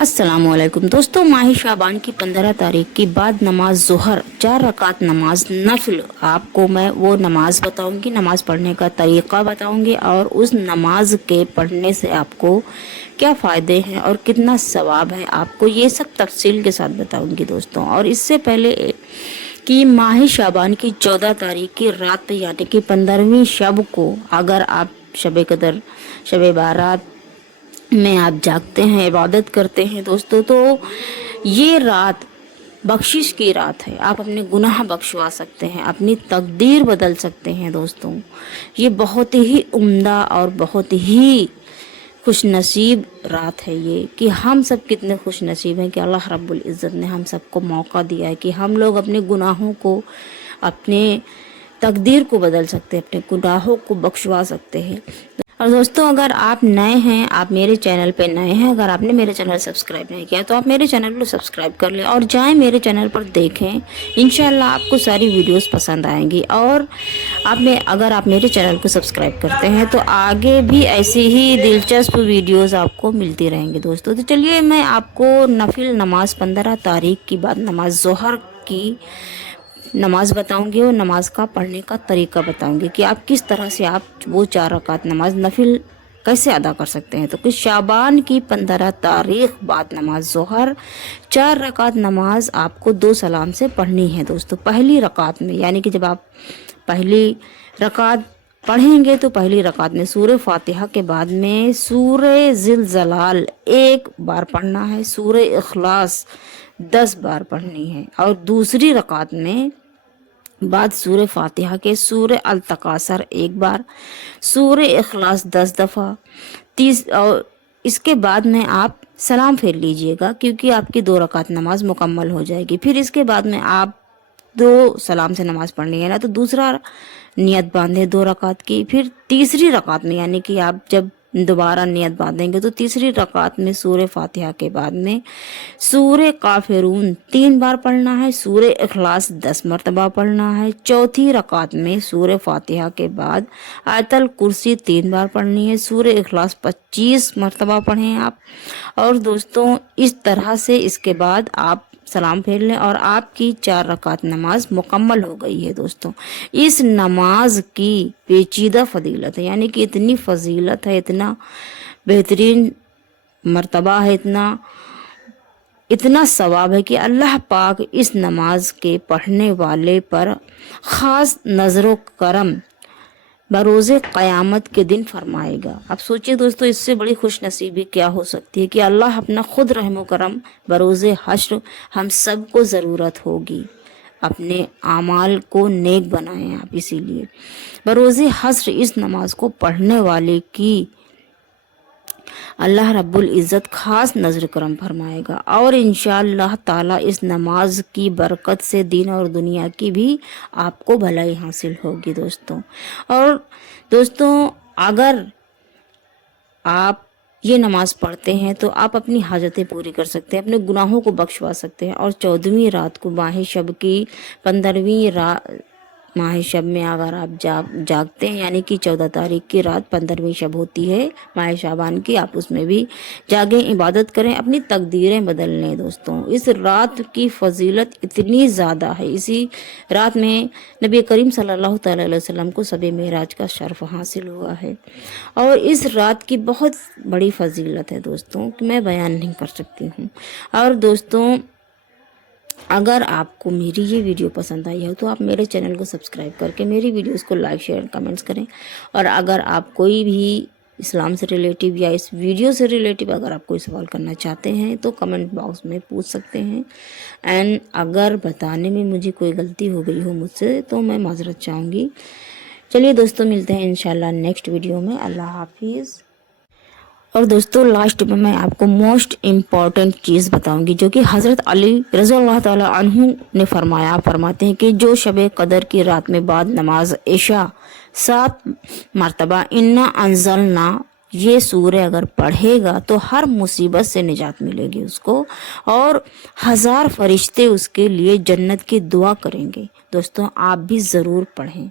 अस्सलाम वालेकुम दोस्तों, माह शाबान की 15 तारीख की बाद नमाज ज़ोहर 4 रकात नमाज नफिल, आपको मैं वो नमाज बताऊंगी, नमाज पढ़ने का तरीक़ा बताऊंगी और उस नमाज के पढ़ने से आपको क्या फ़ायदे हैं और कितना सवाब है, आपको ये सब तफसील के साथ बताऊंगी दोस्तों। और इससे पहले कि माह शाबान की 14 तारीख की रात यानी कि 15वीं शब को अगर आप शब कदर, शब बारात में आप जागते हैं, इबादत करते हैं दोस्तों, तो ये रात बख्शिश की रात है। आप अपने गुनाह बख्शवा सकते हैं, अपनी तकदीर बदल सकते हैं दोस्तों। ये बहुत ही उम्दा और बहुत ही खुश नसीब रात है ये, कि हम सब कितने खुश नसीब हैं कि अल्लाह रब्बुल इज़्ज़त ने हम सबको मौका दिया है कि हम लोग अपने गुनाहों को, अपने तकदीर को बदल सकते हैं, अपने गुनाहों को बख्शवा सकते हैं। और दोस्तों, अगर आप नए हैं, आप मेरे चैनल पे नए हैं, अगर आपने मेरे चैनल सब्सक्राइब नहीं किया तो आप मेरे चैनल को सब्सक्राइब कर लें और जाएं मेरे चैनल पर देखें। इंशाल्लाह आपको सारी वीडियोस पसंद आएंगी। और अगर आप मेरे चैनल को सब्सक्राइब करते हैं तो आगे भी ऐसी ही दिलचस्प वीडियोस आपको मिलती रहेंगी दोस्तों। तो चलिए मैं आपको नफिल नमाज 15 तारीख की बाद नमाज ज़ोहर की नमाज बताऊंगी और नमाज का पढ़ने का तरीका बताऊंगी कि आप किस तरह से आप वो 4 रकात नमाज नफिल कैसे अदा कर सकते हैं। तो कि शाबान की 15 तारीख बाद नमाज ज़ोहर 4 रकात नमाज आपको 2 सलाम से पढ़नी है दोस्तों। पहली रकात में यानी कि जब आप पहली रकात पढ़ेंगे तो पहली रकात में सूरह फातिहा के बाद में सूरह ज़िलज़लाल 1 बार पढ़ना है, सूरह इखलास 10 बार पढ़नी है। और दूसरी रकात में बाद सूरह फातिहा के सूरह अल तकासर 1 बार, सूरह इखलास 10 दफ़ा, और इसके बाद में आप सलाम फेर लीजिएगा क्योंकि आपकी 2 रकात नमाज मुकम्मल हो जाएगी। फिर इसके बाद में आप 2 सलाम से नमाज पढ़नी है ना, तो दूसरा नियत बांधे 2 रकात की। फिर तीसरी रकात में यानी कि आप जब दोबारा नियत बांधेंगे तो तीसरी रकात में सूरह फातिहा के बाद में सूरह काफिरून 3 बार पढ़ना है, सूरह इखलास 10 मरतबा पढ़ना है। चौथी रकात में सूरह फातिहा के बाद आयतल कुर्सी 3 बार पढ़नी है, सूरह इखलास 25 मरतबा पढ़ें आप। और दोस्तों, इस तरह से इसके बाद आप सलाम फेर लें और आपकी 4 रकात नमाज मुकम्मल हो गई है दोस्तों। इस नमाज की पेचीदा फजीलत है, यानी कि इतनी फजीलत है, इतना बेहतरीन मर्तबा है, इतना सवाब है कि अल्लाह पाक इस नमाज के पढ़ने वाले पर ख़ास नज़रो करम बरोज़े क़यामत के दिन फरमाएगा। आप सोचिए दोस्तों, इससे बड़ी खुश नसीबी क्या हो सकती है कि अल्लाह अपना खुद रहमो करम बरोज़े हश्र हम सब को ज़रूरत होगी, अपने आमाल को नेक बनाएं आप। इसीलिए बरोज़े हश्र इस नमाज को पढ़ने वाले की अल्लाह रब्बुल इज़्ज़त ख़ास नज़र करम फरमाएगा। और इंशाअल्लाह ताला इस नमाज की बरकत से दीन और दुनिया की भी आपको भलाई हासिल होगी दोस्तों। और दोस्तों, अगर आप ये नमाज पढ़ते हैं तो आप अपनी हाजतें पूरी कर सकते हैं, अपने गुनाहों को बख्शवा सकते हैं। और 14वीं रात को माह शब की 15वीं माह शब में अगर आप जागते हैं यानी कि 14 तारीख की रात 15वीं शब होती है माह शाबान की, आप उसमें भी जागें, इबादत करें, अपनी तकदीरें बदल लें दोस्तों। इस रात की फजीलत इतनी ज़्यादा है, इसी रात में नबी करीम सल्लल्लाहु अलैहि वसल्लम को शब मेराज का शर्फ हासिल हुआ है। और इस रात की बहुत बड़ी फजीलत है दोस्तों कि मैं बयान नहीं कर सकती हूँ। और दोस्तों, अगर आपको मेरी ये वीडियो पसंद आई है तो आप मेरे चैनल को सब्सक्राइब करके मेरी वीडियोस को लाइक, शेयर, कमेंट्स करें। और अगर आप कोई भी इस्लाम से रिलेटिव या इस वीडियो से रिलेटिव अगर आप कोई सवाल करना चाहते हैं तो कमेंट बॉक्स में पूछ सकते हैं। एंड अगर बताने में मुझे कोई गलती हो गई हो मुझसे तो मैं माजरत चाहूँगी। चलिए दोस्तों, मिलते हैं इंशाल्लाह नेक्स्ट वीडियो में। अल्लाह हाफिज़। और दोस्तों, लास्ट में मैं आपको मोस्ट इम्पॉर्टेंट चीज़ बताऊंगी जो कि हज़रत अली रज़ियल्लाहु ताला अन्हु ने फरमाते हैं कि जो शब कदर की रात में बाद नमाज इशा 7 मरतबा इन्ना अंज़लना ये सूरह अगर पढ़ेगा तो हर मुसीबत से निजात मिलेगी उसको, और 1000 फरिश्ते उसके लिए जन्नत की दुआ करेंगे। दोस्तों, आप भी ज़रूर पढ़ें।